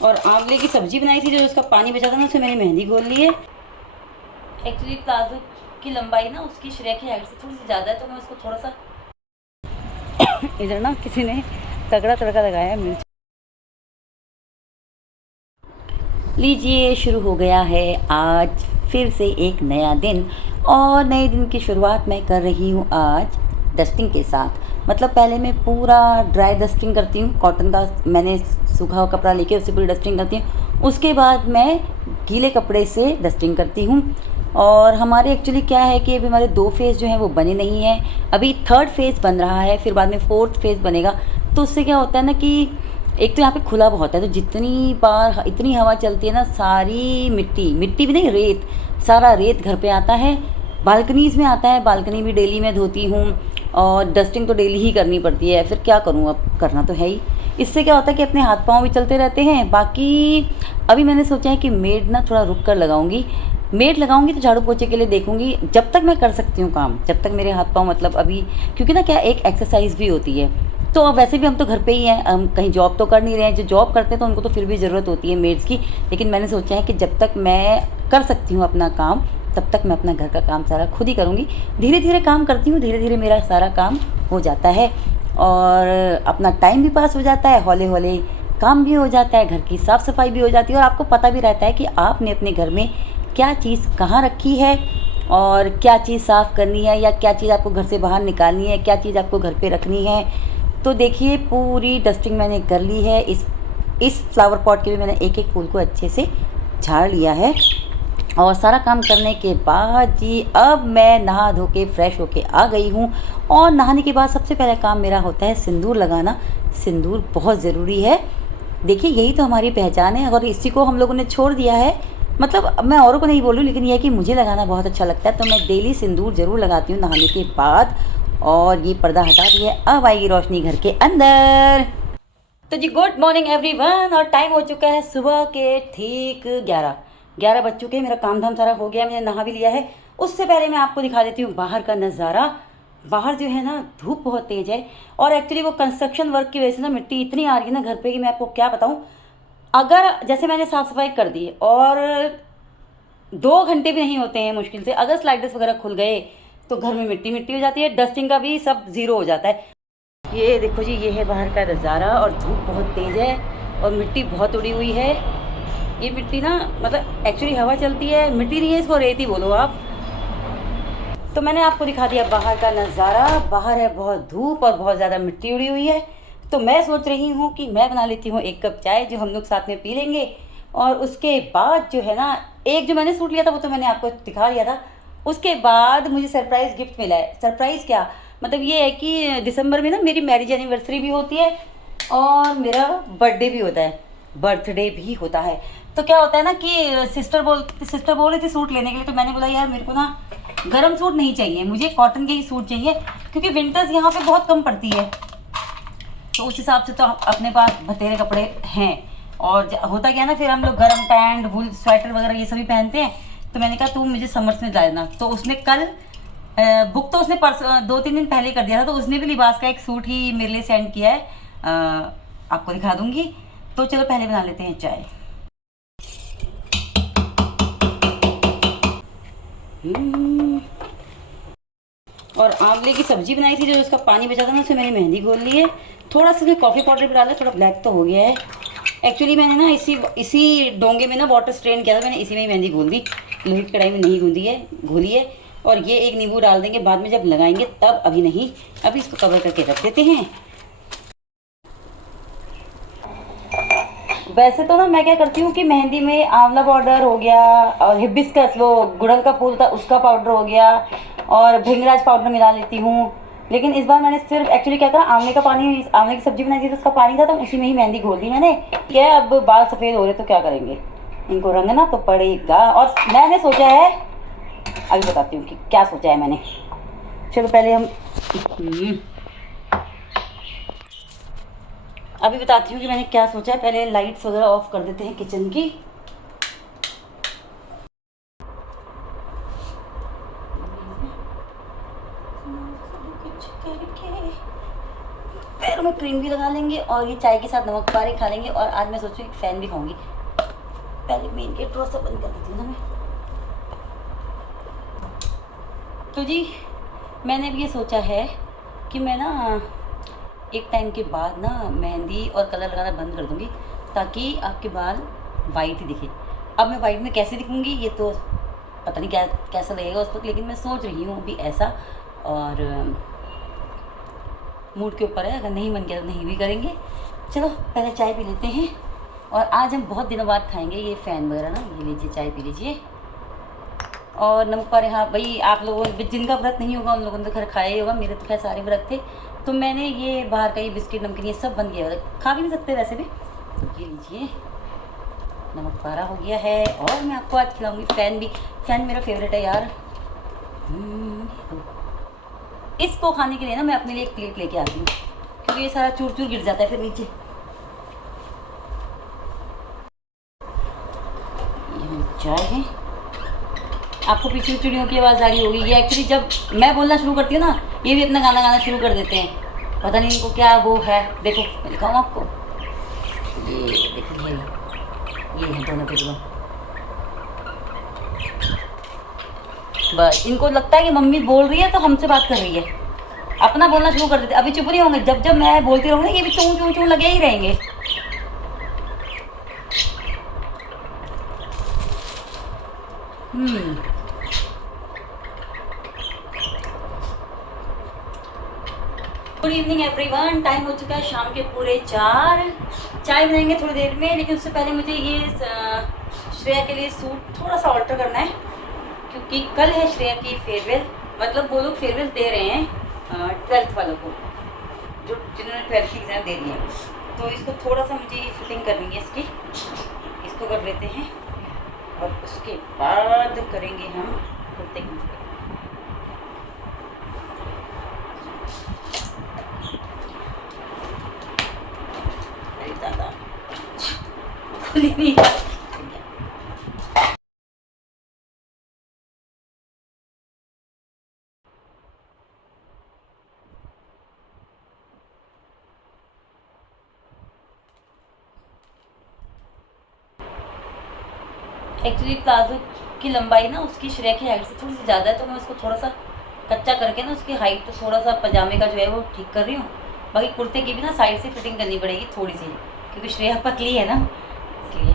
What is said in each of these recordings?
और आंवले की सब्जी बनाई थी, जो उसका पानी बचा था ना, उससे मैंने मेहंदी घोल ली है। एक्चुअली प्लाजो की लंबाई ना उसकी श्रेया की हाइट से थोड़ी सी ज़्यादा है, तो मैं उसको थोड़ा सा इधर ना किसी ने तगड़ा तड़का लगाया मिर्च। लीजिए, शुरू हो गया है आज फिर से एक नया दिन, और नए दिन की शुरुआत मैं कर रही हूँ आज डस्टिंग के साथ। मतलब पहले मैं पूरा ड्राई डस्टिंग करती हूँ, कॉटन का मैंने सूखा हुआ कपड़ा लेके उससे पूरी डस्टिंग करती हूँ। उसके बाद मैं गीले कपड़े से डस्टिंग करती हूँ। और हमारे एक्चुअली क्या है कि अभी हमारे 2 फेज़ जो हैं वो बने नहीं हैं, अभी 3rd फेज़ बन रहा है, फिर बाद में 4th फेज़ बनेगा। तो उससे क्या होता है ना कि एक तो यहाँ पे खुला बहुत है, तो जितनी बार इतनी हवा चलती है ना, सारी मिट्टी मिट्टी भी नहीं, रेत, सारा रेत घर पे आता है, बालकनीज़ में आता है। बालकनी भी डेली मैं धोती हूँ, और डस्टिंग तो डेली ही करनी पड़ती है। फिर क्या करूँ, अब करना तो है ही। इससे क्या होता है कि अपने हाथ पाँव भी चलते रहते हैं। बाकी अभी मैंने सोचा है कि मेड ना थोड़ा रुक कर लगाऊंगी। मेड लगाऊंगी तो झाड़ू पोछे के लिए देखूंगी, जब तक मैं कर सकती हूँ काम, जब तक मेरे हाथ पाँव, मतलब अभी क्योंकि ना क्या, एक एक्सरसाइज भी होती है। तो अब वैसे भी हम तो घर पे ही हैं, हम कहीं जॉब तो कर नहीं रहे हैं। जो जॉब करते हैं तो उनको तो फिर भी ज़रूरत होती है मेड्स की। लेकिन मैंने सोचा है कि जब तक मैं कर सकती हूँ अपना काम, तब तक मैं अपना घर का काम सारा खुद ही करूँगी। धीरे धीरे काम करती हूँ, धीरे धीरे मेरा सारा काम हो जाता है, और अपना टाइम भी पास हो जाता है, हौले हौले काम भी हो जाता है, घर की साफ़ सफाई भी हो जाती है, और आपको पता भी रहता है कि आपने अपने घर में क्या चीज़ कहाँ रखी है, और क्या चीज़ साफ़ करनी है, या क्या चीज़ आपको घर से बाहर निकालनी है, क्या चीज़ आपको घर पे रखनी है। तो देखिए, पूरी डस्टिंग मैंने कर ली है। इस फ्लावर पॉट के भी मैंने एक एक फूल को अच्छे से झाड़ लिया है। और सारा काम करने के बाद जी, अब मैं नहा धो के फ्रेश होके आ गई हूँ। और नहाने के बाद सबसे पहला काम मेरा होता है सिंदूर लगाना। सिंदूर बहुत ज़रूरी है। देखिए, यही तो हमारी पहचान है, अगर इसी को हम लोगों ने छोड़ दिया है, मतलब मैं औरों को नहीं बोल रही हूँ, लेकिन यह है कि मुझे लगाना बहुत अच्छा लगता है, तो मैं डेली सिंदूर ज़रूर लगाती हूँ नहाने के बाद। और ये पर्दा हटा दिया, अब आएगी रोशनी घर के अंदर। तो जी, गुड मॉर्निंग एवरीवन, और टाइम हो चुका है सुबह के ठीक 11 बज चुके हैं। मेरा काम धाम सारा हो गया, मैंने नहा भी लिया है। उससे पहले मैं आपको दिखा देती हूँ बाहर का नज़ारा। बाहर जो है ना, धूप बहुत तेज़ है, और एक्चुअली वो कंस्ट्रक्शन वर्क की वजह से ना मिट्टी इतनी आ रही है ना घर पे कि मैं आपको क्या बताऊँ। अगर जैसे मैंने साफ़ सफाई कर दी, और 2 घंटे भी नहीं होते हैं मुश्किल से, अगर स्लाइडर्स वगैरह खुल गए तो घर में मिट्टी मिट्टी हो जाती है, डस्टिंग का भी सब ज़ीरो हो जाता है। ये देखो जी, ये है बाहर का नज़ारा, और धूप बहुत तेज़ है, और मिट्टी बहुत उड़ी हुई है। ये मिट्टी ना, मतलब एक्चुअली हवा चलती है, मिट्टी नहीं है, इसको रेत ही बोलो आप। तो मैंने आपको दिखा दिया बाहर का नज़ारा। बाहर है बहुत धूप, और बहुत ज़्यादा मिट्टी उड़ी हुई है। तो मैं सोच रही हूँ कि मैं बना लेती हूँ 1 कप चाय, जो हम लोग साथ में पी लेंगे। और उसके बाद जो है ना, एक जो मैंने सूट लिया था वो तो मैंने आपको दिखा दिया था। उसके बाद मुझे सरप्राइज़ गिफ्ट मिला है। सरप्राइज़ क्या, मतलब ये है कि दिसंबर में ना मेरी मैरिज एनिवर्सरी भी होती है, और मेरा बर्थडे भी होता है, बर्थडे भी होता है। तो क्या होता है ना कि सिस्टर बोल रही थी सूट लेने के लिए, तो मैंने बोला यार मेरे को ना गर्म सूट नहीं चाहिए, मुझे कॉटन के ही सूट चाहिए, क्योंकि विंटर्स यहाँ पे बहुत कम पड़ती है। तो उस हिसाब से तो अपने पास बतेरे कपड़े हैं। और होता क्या है ना, फिर हम लोग गर्म पैंट, वुल स्वेटर वगैरह ये सभी पहनते हैं। तो मैंने कहा तुम मुझे समर्स में ला देना। तो उसने कल बुक तो उसने 2-3 दिन पहले कर दिया था, तो उसने भी लिबास का एक सूट ही मेरे लिए सेंड किया है। आपको दिखा दूंगी। तो चलो पहले बना लेते हैं चाय। और आंवले की सब्जी बनाई थी, जो उसका पानी बचा था ना, उससे मैंने मेहंदी घोल ली है। थोड़ा सा उसमें कॉफ़ी पाउडर भी डाला, थोड़ा ब्लैक तो हो गया है। एक्चुअली मैंने ना इसी डोंगे में ना वाटर स्ट्रेन किया था, मैंने इसी में ही मेहंदी घोल दी, लोहे की कढ़ाई में नहीं घोली है। और ये एक नींबू डाल देंगे बाद में जब लगाएंगे तब, अभी नहीं। अभी इसको कवर करके रख देते हैं। वैसे तो ना मैं क्या करती हूँ कि मेहंदी में आंवला पाउडर हो गया, और हिबिस्कस, वो गुड़हल का फूल था उसका पाउडर हो गया, और भृंगराज पाउडर मिला लेती हूँ। लेकिन इस बार मैंने सिर्फ एक्चुअली क्या करा, आंवले की सब्जी बनाई थी तो उसका पानी था, तो उसी में ही मेहंदी घोल दी मैंने। क्या है, अब बाल सफ़ेद हो रहे तो क्या करेंगे, इनको रंगना तो पड़ेगा। और मैंने सोचा है, अभी बताती हूँ कि क्या सोचा है मैंने। चलो पहले हम अभी बताती हूँ कि मैंने क्या सोचा है। पहले लाइट्स वगैरह ऑफ कर देते हैं किचन की। पैरों में क्रीम क्रीम भी लगा लेंगे और ये चाय के साथ नमक पारे खा लेंगे। और आज मैं सोचूँ एक फ़ैन भी खाऊंगी। पहले मेन गेट थोड़ा सा बंद कर देती हूँ ना मैं। तो जी मैंने अब ये सोचा है कि मैं ना एक टाइम के बाद ना मेहंदी और कलर लगाना बंद कर दूँगी, ताकि आपके बाल वाइट ही दिखे। अब मैं वाइट में कैसे दिखूँगी ये तो पता नहीं कैसा लगेगा उस वक्त, लेकिन मैं सोच रही हूँ अभी ऐसा। और मूड के ऊपर है, अगर नहीं मन किया तो नहीं भी करेंगे। चलो पहले चाय पी लेते हैं। और आज हम बहुत दिनों बाद खाएंगे ये फ़ैन वगैरह ना। ये लीजिए चाय पी लीजिए। और नमक पारे, हाँ भाई आप लोगों जिनका व्रत नहीं होगा उन लोगों ने तो खैर खाया ही होगा। मेरे तो खैर सारे व्रत थे, तो मैंने ये बाहर का ये बिस्किट नमकीन ये सब बंद किया हुआ था। खा भी नहीं सकते वैसे भी। ये लीजिए नमक पारा हो गया है। और मैं आपको आज खिलाऊंगी फ़ैन भी। फ़ैन मेरा फेवरेट है यार। इसको खाने के लिए ना मैं अपने लिए एक प्लेट लेके आती हूँ, क्योंकि ये सारा चूर चूर गिर जाता है फिर नीचे। ये चाय है। आपको पीछे चिड़ियों की आवाज़ आ रही होगी। ये एक्चुअली जब मैं बोलना शुरू करती हूँ ना, ये भी अपना गाना गाना शुरू कर देते हैं। पता नहीं इनको क्या वो है। देखो मैं दिखाऊँ आपको। ये देखो ये है दोनों के दोनों। बस इनको लगता है कि मम्मी बोल रही है तो हमसे बात कर रही है, अपना बोलना शुरू कर देते। अभी चुप नहीं होंगे। जब जब मैं बोलती रहूँगी ये भी चूं चूं चूं लगे ही रहेंगे। Good evening everyone. टाइम हो चुका है शाम के पूरे 4। चाय बनाएंगे थोड़ी देर में, लेकिन उससे पहले मुझे ये श्रेया के लिए सूट थोड़ा सा ऑल्टर करना है, क्योंकि कल है श्रेया की फेयरवेल। मतलब वो लोग फेयरवेल दे रहे हैं 12th वालों को, जो जिन्होंने 12th की एग्ज़ाम दे दी है। तो इसको थोड़ा सा मुझे फिटिंग करनी है इसकी। इसको कर लेते हैं और उसके बाद करेंगे हम कुर्ते की। अरे दादा खुली नहीं। एक्चुअली प्लाजो की लंबाई ना उसकी श्रेया की हाइट से थोड़ी सी ज़्यादा है, तो मैं उसको थोड़ा सा कच्चा करके ना उसकी हाइट तो थोड़ा सा पजामे का जो है वो ठीक कर रही हूँ। बाकी कुर्ते की भी ना साइड से फिटिंग करनी पड़ेगी थोड़ी सी, क्योंकि श्रेया पतली है ना, इसलिए।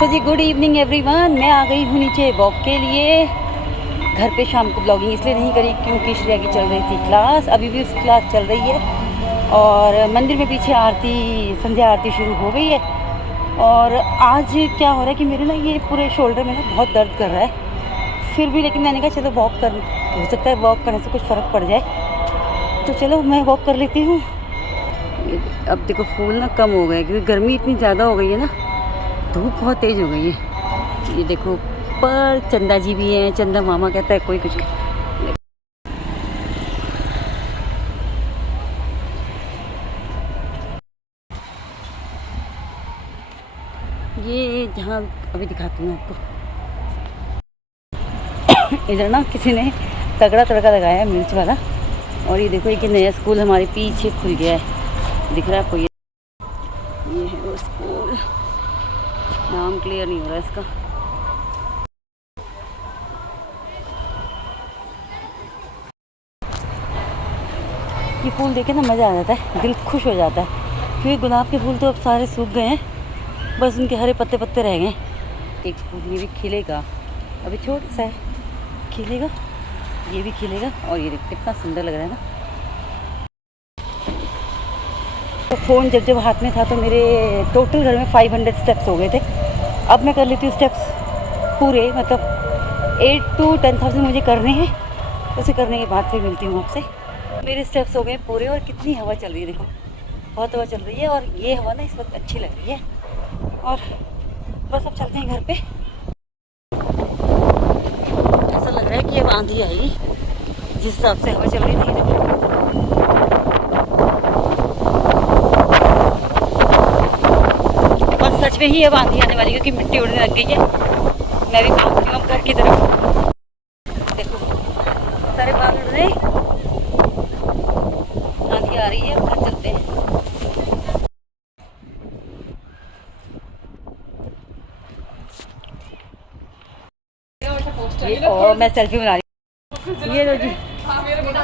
तो जी गुड इवनिंग एवरीवन। मैं आ गई हूँ नीचे वॉक के लिए। घर पे शाम को ब्लॉगिंग इसलिए नहीं करी क्योंकि श्रेया की चल रही थी क्लास, अभी भी उसकी क्लास चल रही है। और मंदिर में पीछे आरती, संध्या आरती शुरू हो गई है। और आज क्या हो रहा है कि मेरे ना ये पूरे शोल्डर में ना बहुत दर्द कर रहा है। फिर भी लेकिन मैंने कहा चलो वॉक कर, हो सकता है वॉक करने से कुछ फ़र्क पड़ जाए, तो चलो मैं वॉक कर लेती हूँ। अब देखो फूल ना कम हो गए क्योंकि गर्मी इतनी ज़्यादा हो गई है ना, धूप बहुत तेज़ हो गई है। ये देखो पर चंदा जी भी हैं। चंदा मामा कहता है कोई कुछ। ये जहाँ अभी दिखाती हूँ आपको, इधर ना किसी ने तगड़ा तड़का लगाया है मिर्च वाला। और ये देखो एक नया स्कूल हमारे पीछे खुल गया है, दिख रहा है आपको? ये है वो स्कूल। नाम क्लियर नहीं हो रहा इसका। ये फूल देखे ना मज़ा आ जाता है, दिल खुश हो जाता है, क्योंकि गुलाब के फूल तो अब सारे सूख गए हैं, बस उनके हरे पत्ते पत्ते रह गए। एक फूल ये भी खिलेगा, अभी छोटा सा है, खिलेगा, ये भी खिलेगा। और ये देखते कितना सुंदर लग रहा है ना। तो फ़ोन जब जब हाथ में था तो मेरे टोटल घर में 500 स्टेप्स हो गए थे। अब मैं कर लेती हूँ स्टेप्स पूरे, मतलब 8 to 10,000 मुझे करने हैं। उसे करने के बाद फिर मिलती हूँ आपसे। मेरे स्टेप्स हो गए पूरे। और कितनी हवा चल रही है देखो, बहुत हवा चल रही है। और ये हवा ना इस वक्त अच्छी लग रही है। और बस अब चलते हैं घर पे। ऐसा लग रहा है आंधी आई जिस हिसाब से हवा चल रही थी। और सच में ही अब आंधी आने वाली है क्योंकि मिट्टी उड़ने लग गई है। मैं भी भाग रही हूँ घर की तरफ। देखो सारे बादल उड़ रहे, आंधी आ रही है, अब घर चलते हैं। और मैं सेल्फी बना रही हूँ। ये लो जी,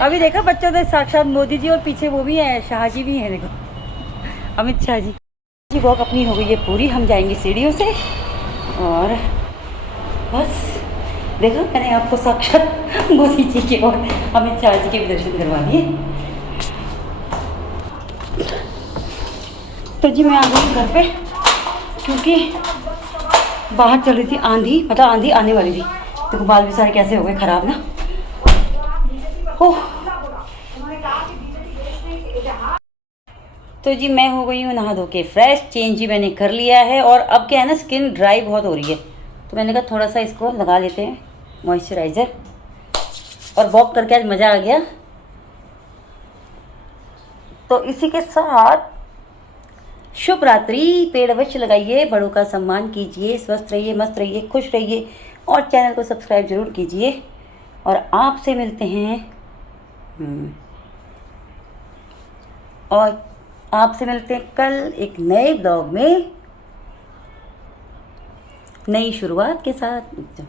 अभी देखा बच्चों ने साक्षात मोदी जी और पीछे वो भी है, शाह जी भी हैं, देखो अमित शाह जी। जी वॉक अपनी हो गई है पूरी, हम जाएंगे सीढ़ियों से। और बस देखो मैंने आपको साक्षात मोदी जी के और अमित शाह जी के भी दर्शन करवा दिए। तो जी मैं आ गई घर पे क्योंकि बाहर चल रही थी आंधी, मतलब आंधी आने वाली थी। देखो बाल भी सारे कैसे हो गए ख़राब ना। ओह तो जी मैं हो गई हूँ नहा धो के फ्रेश, चेंज ही मैंने कर लिया है। और अब क्या है ना, स्किन ड्राई बहुत हो रही है, तो मैंने कहा थोड़ा सा इसको लगा लेते हैं मॉइस्चराइज़र। और वॉक करके आज मज़ा आ गया। तो इसी के साथ शुभ रात्रि। पेड़ अवश्य लगाइए, बड़ों का सम्मान कीजिए, स्वस्थ रहिए, मस्त रहिए, खुश रहिए और चैनल को सब्सक्राइब जरूर कीजिए। और आपसे मिलते हैं और आपसे मिलते हैं कल एक नए ब्लॉग में नई शुरुआत के साथ।